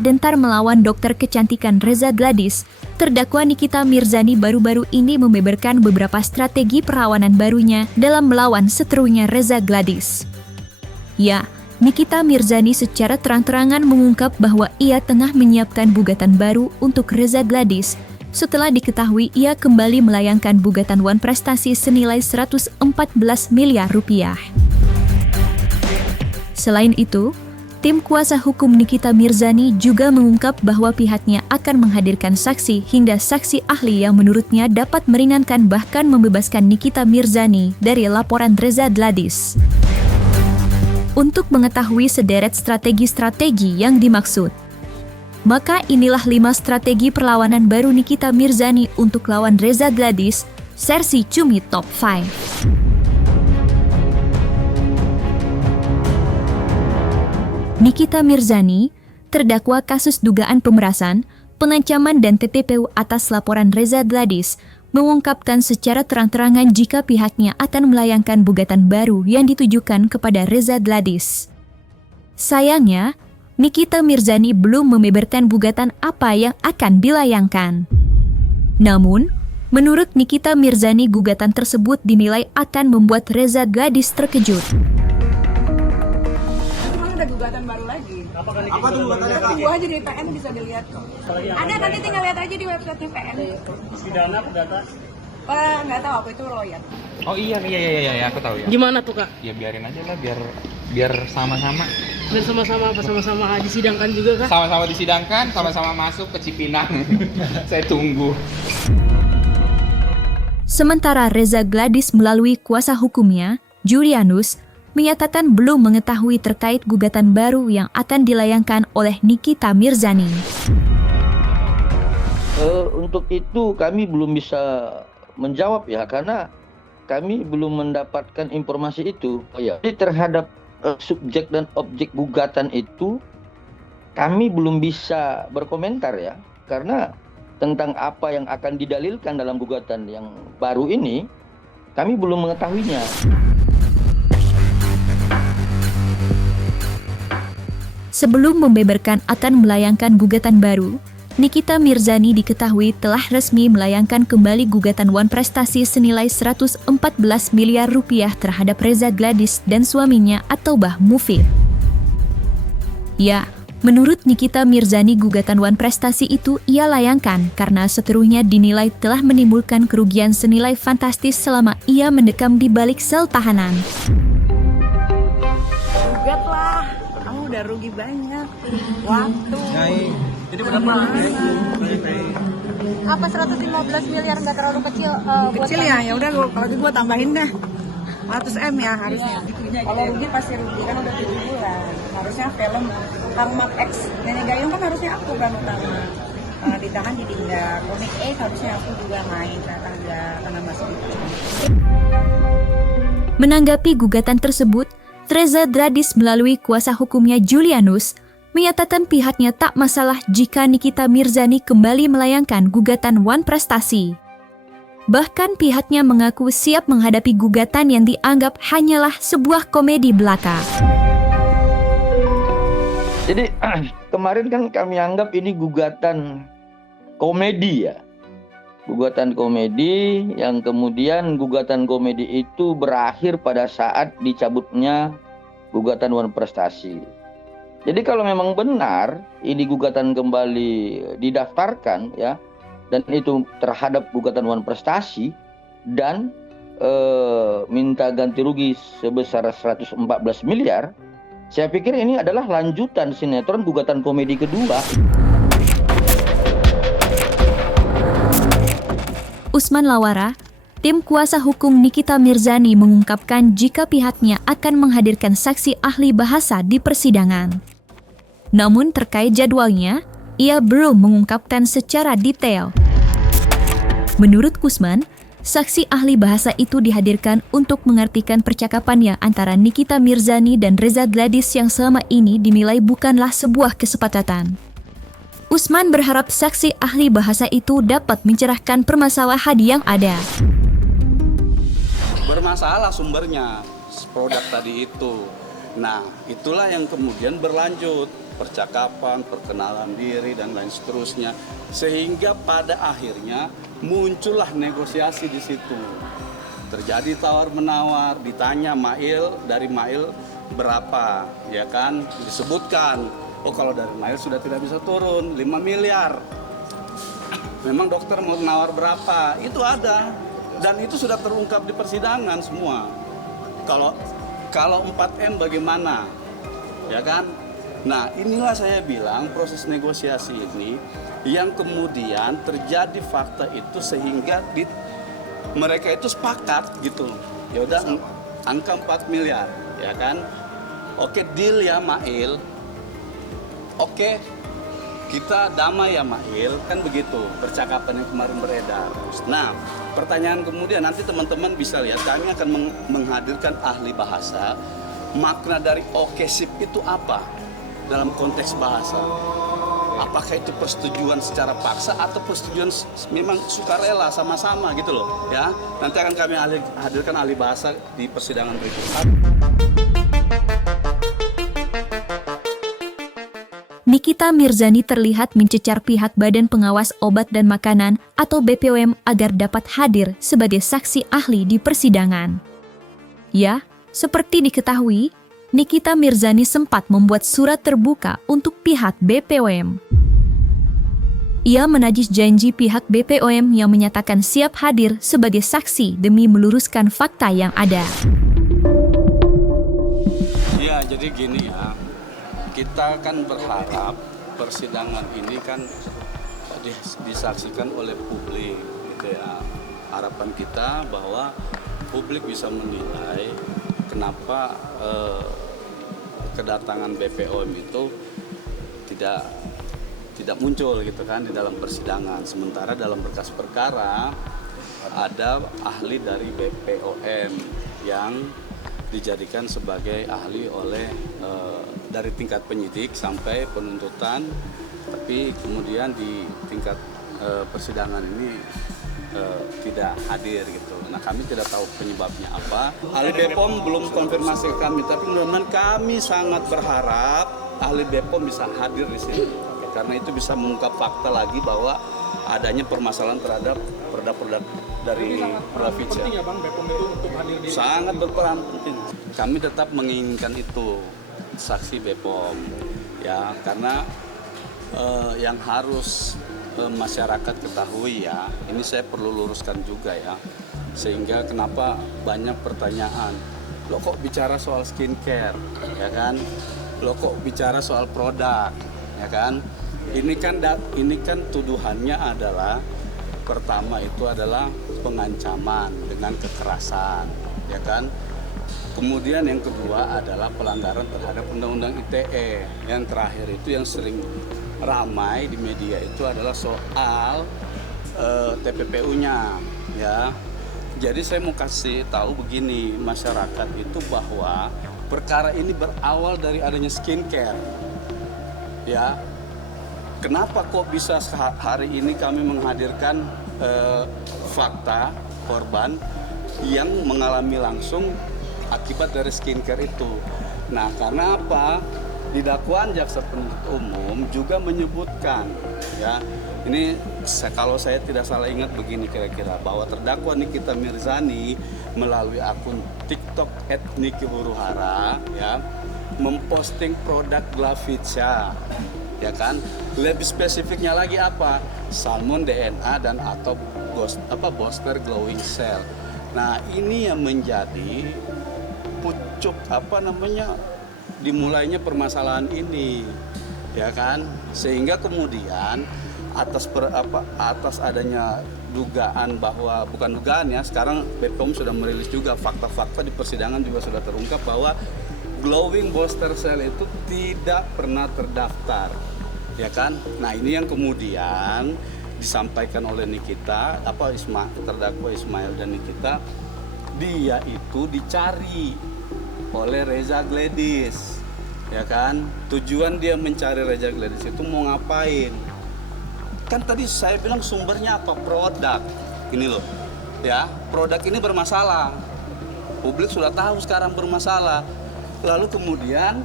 gentar melawan dokter kecantikan Reza Gladys, terdakwa Nikita Mirzani baru-baru ini membeberkan beberapa strategi perlawanan barunya dalam melawan seterunya Reza Gladys. Ya, Nikita Mirzani secara terang-terangan mengungkap bahwa ia tengah menyiapkan gugatan baru untuk Reza Gladys setelah diketahui ia kembali melayangkan gugatan Wan Prestasi senilai 114 miliar rupiah. Selain itu, tim kuasa hukum Nikita Mirzani juga mengungkap bahwa pihaknya akan menghadirkan saksi hingga saksi ahli yang menurutnya dapat meringankan bahkan membebaskan Nikita Mirzani dari laporan Reza Gladys. Untuk mengetahui sederet strategi-strategi yang dimaksud, maka inilah 5 strategi perlawanan baru Nikita Mirzani untuk lawan Reza Gladys, versi Cumi Top 5. Nikita Mirzani, terdakwa kasus dugaan pemerasan, pengancaman dan TPPU atas laporan Reza Gladys, mengungkapkan secara terang-terangan jika pihaknya akan melayangkan gugatan baru yang ditujukan kepada Reza Gladys. Sayangnya, Nikita Mirzani belum membeberkan gugatan apa yang akan dilayangkan. Namun, menurut Nikita Mirzani, gugatan tersebut dinilai akan membuat Reza Gladys terkejut. Ada gugatan baru lagi. Apa tuh gugatannya, Kak? Tunggu aja di PN bisa dilihat kok. Ada, nanti tinggal lihat aja di website PN. Pidana perdata. Nggak tahu, aku itu lawyer. Oh iya, aku tahu ya. Gimana tuh, Kak? Ya biarin aja lah, biar sama-sama. Dan sama-sama apa? Sama-sama disidangkan juga, Kak? Sama-sama disidangkan, sama-sama masuk ke Cipinang. Saya tunggu. Sementara Reza Gladys melalui kuasa hukumnya, Julianus, menyatakan belum mengetahui terkait gugatan baru yang akan dilayangkan oleh Nikita Mirzani. Untuk itu kami belum bisa menjawab ya, karena kami belum mendapatkan informasi itu. Jadi terhadap subjek dan objek gugatan itu kami belum bisa berkomentar ya, karena tentang apa yang akan didalilkan dalam gugatan yang baru ini kami belum mengetahuinya. Sebelum membeberkan akan melayangkan gugatan baru, Nikita Mirzani diketahui telah resmi melayangkan kembali gugatan Wan Prestasi senilai 114 miliar rupiah terhadap Reza Gladys dan suaminya At-Taubah Mufid. Ya, menurut Nikita Mirzani, gugatan Wan Prestasi itu ia layangkan karena seterunya dinilai telah menimbulkan kerugian senilai fantastis selama ia mendekam di balik sel tahanan. Gugat lah, kamu udah rugi banyak. Waktu. Jadi berapa? Apa 115 miliar nggak terlalu kecil? Kecil ya udah kalau gitu gua tambahin dah 100 M ya harusnya. Kalau rugi pasti rugi, kan udah 7 bulan. Harusnya film Kang Mak X Nenek Gayung kan harusnya aku kan utama. Ditahan di Dinda. Komik 8 harusnya aku juga main, ternyata enggak karena masih itu. Menanggapi gugatan tersebut, Reza Gladys melalui kuasa hukumnya Julianus menyatakan pihaknya tak masalah jika Nikita Mirzani kembali melayangkan gugatan Wan Prestasi. Bahkan pihaknya mengaku siap menghadapi gugatan yang dianggap hanyalah sebuah komedi belaka. Jadi kemarin kan kami anggap ini gugatan komedi ya. Gugatan komedi yang kemudian gugatan komedi itu berakhir pada saat dicabutnya gugatan Wan Prestasi. Jadi kalau memang benar ini gugatan kembali didaftarkan ya, dan itu terhadap gugatan Wan Prestasi dan minta ganti rugi sebesar 114 miliar, saya pikir ini adalah lanjutan sinetron gugatan komedi kedua. Usman Lawara, tim kuasa hukum Nikita Mirzani mengungkapkan jika pihaknya akan menghadirkan saksi ahli bahasa di persidangan. Namun terkait jadwalnya, ia belum mengungkapkan secara detail. Menurut Usman, saksi ahli bahasa itu dihadirkan untuk mengartikan percakapannya antara Nikita Mirzani dan Reza Gladys yang selama ini dinilai bukanlah sebuah kesepakatan. Usman berharap saksi ahli bahasa itu dapat mencerahkan permasalahan yang ada. Bermasalah sumbernya, produk tadi itu. Nah, itulah yang kemudian berlanjut. percakapan, perkenalan diri dan lain seterusnya, sehingga pada akhirnya muncullah negosiasi di situ. Terjadi tawar-menawar, ditanya dari Mail berapa, ya kan? Disebutkan, oh kalau dari Mail sudah tidak bisa turun, 5 miliar. Memang dokter mau nawar berapa? Itu ada. Dan itu sudah terungkap di persidangan semua. Kalau 4M bagaimana? Ya kan? Nah, inilah saya bilang proses negosiasi ini yang kemudian terjadi fakta itu sehingga mereka itu sepakat gitu. Ya udah angka 4 miliar, ya kan? Oke, deal ya Mail. Oke, kita damai ya Mail, kan begitu percakapan yang kemarin beredar. Nah, pertanyaan kemudian nanti teman-teman bisa lihat, kami akan menghadirkan ahli bahasa. Makna dari okesip itu apa dalam konteks bahasa? Apakah itu persetujuan secara paksa atau persetujuan memang sukarela sama-sama gitu loh, ya? Nanti akan kami hadirkan ahli bahasa di persidangan berikutnya. Nikita Mirzani terlihat mencecar pihak Badan Pengawas Obat dan Makanan atau BPOM agar dapat hadir sebagai saksi ahli di persidangan. Ya, seperti diketahui, Nikita Mirzani sempat membuat surat terbuka untuk pihak BPOM. Ia menagih janji pihak BPOM yang menyatakan siap hadir sebagai saksi demi meluruskan fakta yang ada. Ya, jadi gini ya. Kita kan berharap persidangan ini kan disaksikan oleh publik, gitu ya. Harapan kita bahwa publik bisa menilai kenapa kedatangan BPOM itu tidak muncul gitu kan di dalam persidangan. Sementara dalam berkas perkara ada ahli dari BPOM yang dijadikan sebagai ahli oleh dari tingkat penyidik sampai penuntutan, tapi kemudian di tingkat persidangan ini tidak hadir gitu. Nah, kami tidak tahu penyebabnya apa. Ahli BPOM belum konfirmasi ke kami, tapi mudah-mudahan kami sangat berharap ahli BPOM bisa hadir di sini. Karena itu bisa mengungkap fakta lagi bahwa adanya permasalahan terhadap produk-produk dari Glavija. Penting ya Bang, BPOM itu untuk hadir di... Sangat berperan penting. Kami tetap menginginkan itu, saksi BPOM. Ya, karena yang harus masyarakat ketahui ya, ini saya perlu luruskan juga ya. Sehingga kenapa banyak pertanyaan, lo kok bicara soal skincare, ya kan? Lo kok bicara soal produk, ya kan? Ini kan tuduhannya adalah pertama itu adalah pengancaman dengan kekerasan, ya kan? Kemudian yang kedua adalah pelanggaran terhadap Undang-Undang ITE. Yang terakhir itu yang sering ramai di media itu adalah soal TPPU-nya, ya. Jadi saya mau kasih tahu begini, masyarakat itu bahwa perkara ini berawal dari adanya skincare, ya. Kenapa kok bisa hari ini kami menghadirkan fakta korban yang mengalami langsung akibat dari skincare itu? Nah, karena apa? Di dakwaan jaksa penuntut umum juga menyebutkan, ya, ini kalau saya tidak salah ingat begini kira-kira, bahwa terdakwa Nikita Mirzani melalui akun TikTok @niki_huruhara, ya, memposting produk Glavija, ya kan? Lebih spesifiknya lagi apa? Salmon DNA dan atau booster glowing cell. Nah, ini yang menjadi pucuk dimulainya permasalahan ini, ya kan? Sehingga kemudian atas adanya dugaan bahwa, bukan dugaan ya, sekarang BPOM sudah merilis juga fakta-fakta di persidangan juga sudah terungkap bahwa glowing booster cell itu tidak pernah terdaftar, ya kan? Nah, ini yang kemudian disampaikan oleh Nikita, terdakwa Ismail dan Nikita, dia itu dicari oleh Reza Gladys, ya kan? Tujuan dia mencari Reza Gladys itu mau ngapain? Kan tadi saya bilang sumbernya apa? Produk. Ini loh, ya, produk ini bermasalah. Publik sudah tahu sekarang bermasalah. Lalu kemudian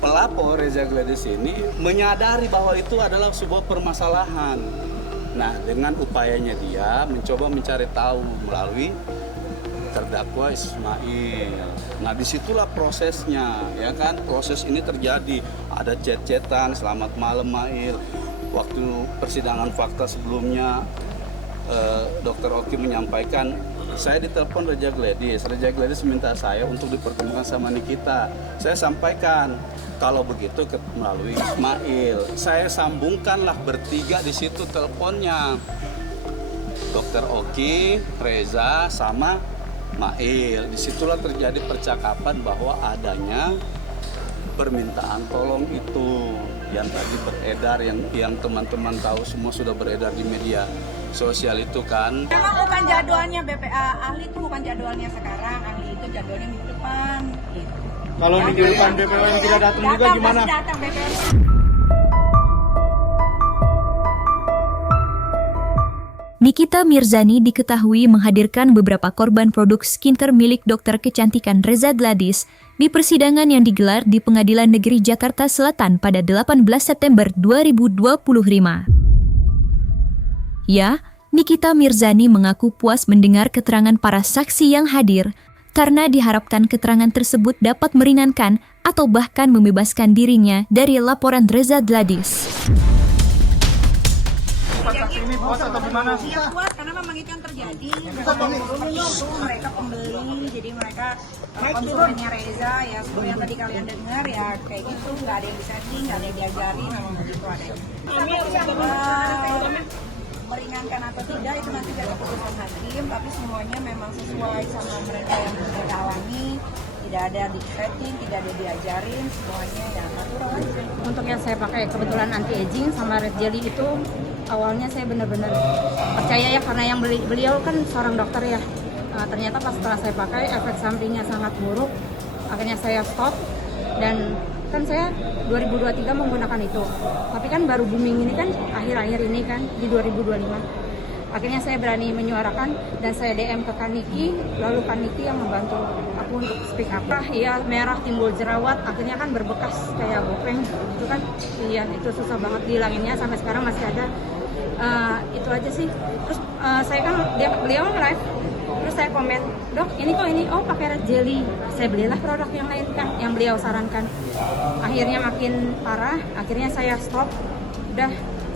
pelapor Reza Gladys ini menyadari bahwa itu adalah sebuah permasalahan. Nah, dengan upayanya dia mencoba mencari tahu melalui terdakwa Ismail. Nah, disitulah prosesnya, ya kan? Proses ini terjadi. Ada chat-chatan, selamat malam Mail. Waktu persidangan fakta sebelumnya, Dr. Oki menyampaikan, saya ditelepon Reza Gladys. Reza Gladys minta saya untuk dipertemukan sama Nikita. Saya sampaikan, kalau begitu melalui Ismail. Saya sambungkanlah bertiga di situ teleponnya. Dr. Oki, Reza, sama Mail. Disitulah terjadi percakapan bahwa adanya permintaan tolong itu yang tadi beredar, yang teman-teman tahu semua sudah beredar di media sosial itu kan. Memang bukan jadwalnya BPA, ahli itu bukan jadwalnya sekarang, ahli itu jadwalnya minggu depan. Gitu. Kalau minggu depan BPO yang tidak datang juga gimana? Pasti datang BPA. Nikita Mirzani diketahui menghadirkan beberapa korban produk skincare milik dokter kecantikan Reza Gladys di persidangan yang digelar di Pengadilan Negeri Jakarta Selatan pada 18 September 2025. Ya, Nikita Mirzani mengaku puas mendengar keterangan para saksi yang hadir karena diharapkan keterangan tersebut dapat meringankan atau bahkan membebaskan dirinya dari laporan Reza Gladys. Ini puas atau gimana? Iya puas karena memang itu yang terjadi. Mereka pembeli, jadi mereka konsumennya Reza ya. Seperti yang tadi kalian dengar ya kayak gitu, nggak ada yang disetting, nggak ada yang diajari, memang begitu adanya. Meringankan atau tidak itu nanti dari keputusan hakim, tapi semuanya memang sesuai sama mereka yang sudah alami. Tidak ada di setting, tidak ada diajarin, semuanya ya natural aja. Untuk yang saya pakai kebetulan anti aging sama red jelly itu awalnya saya benar-benar percaya ya karena yang beliau kan seorang dokter ya. Ternyata pas setelah saya pakai efek sampingnya sangat buruk. Akhirnya saya stop dan kan saya 2023 menggunakan itu. Tapi kan baru booming ini kan akhir-akhir ini kan di 2025. Akhirnya saya berani menyuarakan dan saya DM ke Kaniki, lalu Kaniki yang membantu aku untuk speak up. Iya, merah timbul jerawat, akhirnya kan berbekas kayak bopeng, itu kan, iya itu susah banget dihilanginnya sampai sekarang masih ada. Itu aja sih. Terus saya kan beliau live, terus saya komen, dok ini kok ini, oh pakai red jelly. Saya belilah produk yang lain kan, yang beliau sarankan. Akhirnya makin parah, akhirnya saya stop, udah.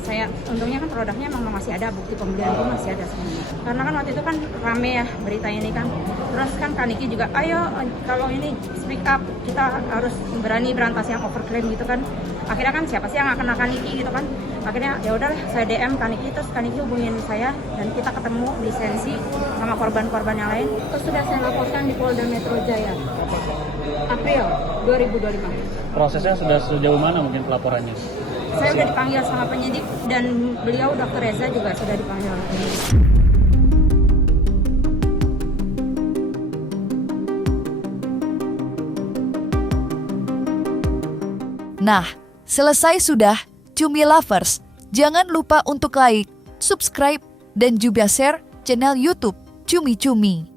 Saya untungnya kan produknya memang masih ada, bukti pembelian itu masih ada semuanya. Karena kan waktu itu kan rame ya berita ini kan. Terus kan Kaniki juga, ayo kalau ini speak up, kita harus berani berantas yang overclaim gitu kan. Akhirnya kan siapa sih yang akan Kaniki gitu kan. Akhirnya ya udahlah saya DM Kaniki, terus Kaniki hubungin saya dan kita ketemu lisensi sama korban-korban yang lain. Terus sudah saya laporkan di Polda Metro Jaya. April 2025. Prosesnya sudah sejauh mana mungkin pelaporannya? Saya sudah dipanggil sama penyidik dan beliau Dr. Reza juga sudah dipanggil oleh penyidik. Nah, selesai sudah Cumi Lovers. Jangan lupa untuk like, subscribe, dan juga share channel YouTube Cumi Cumi.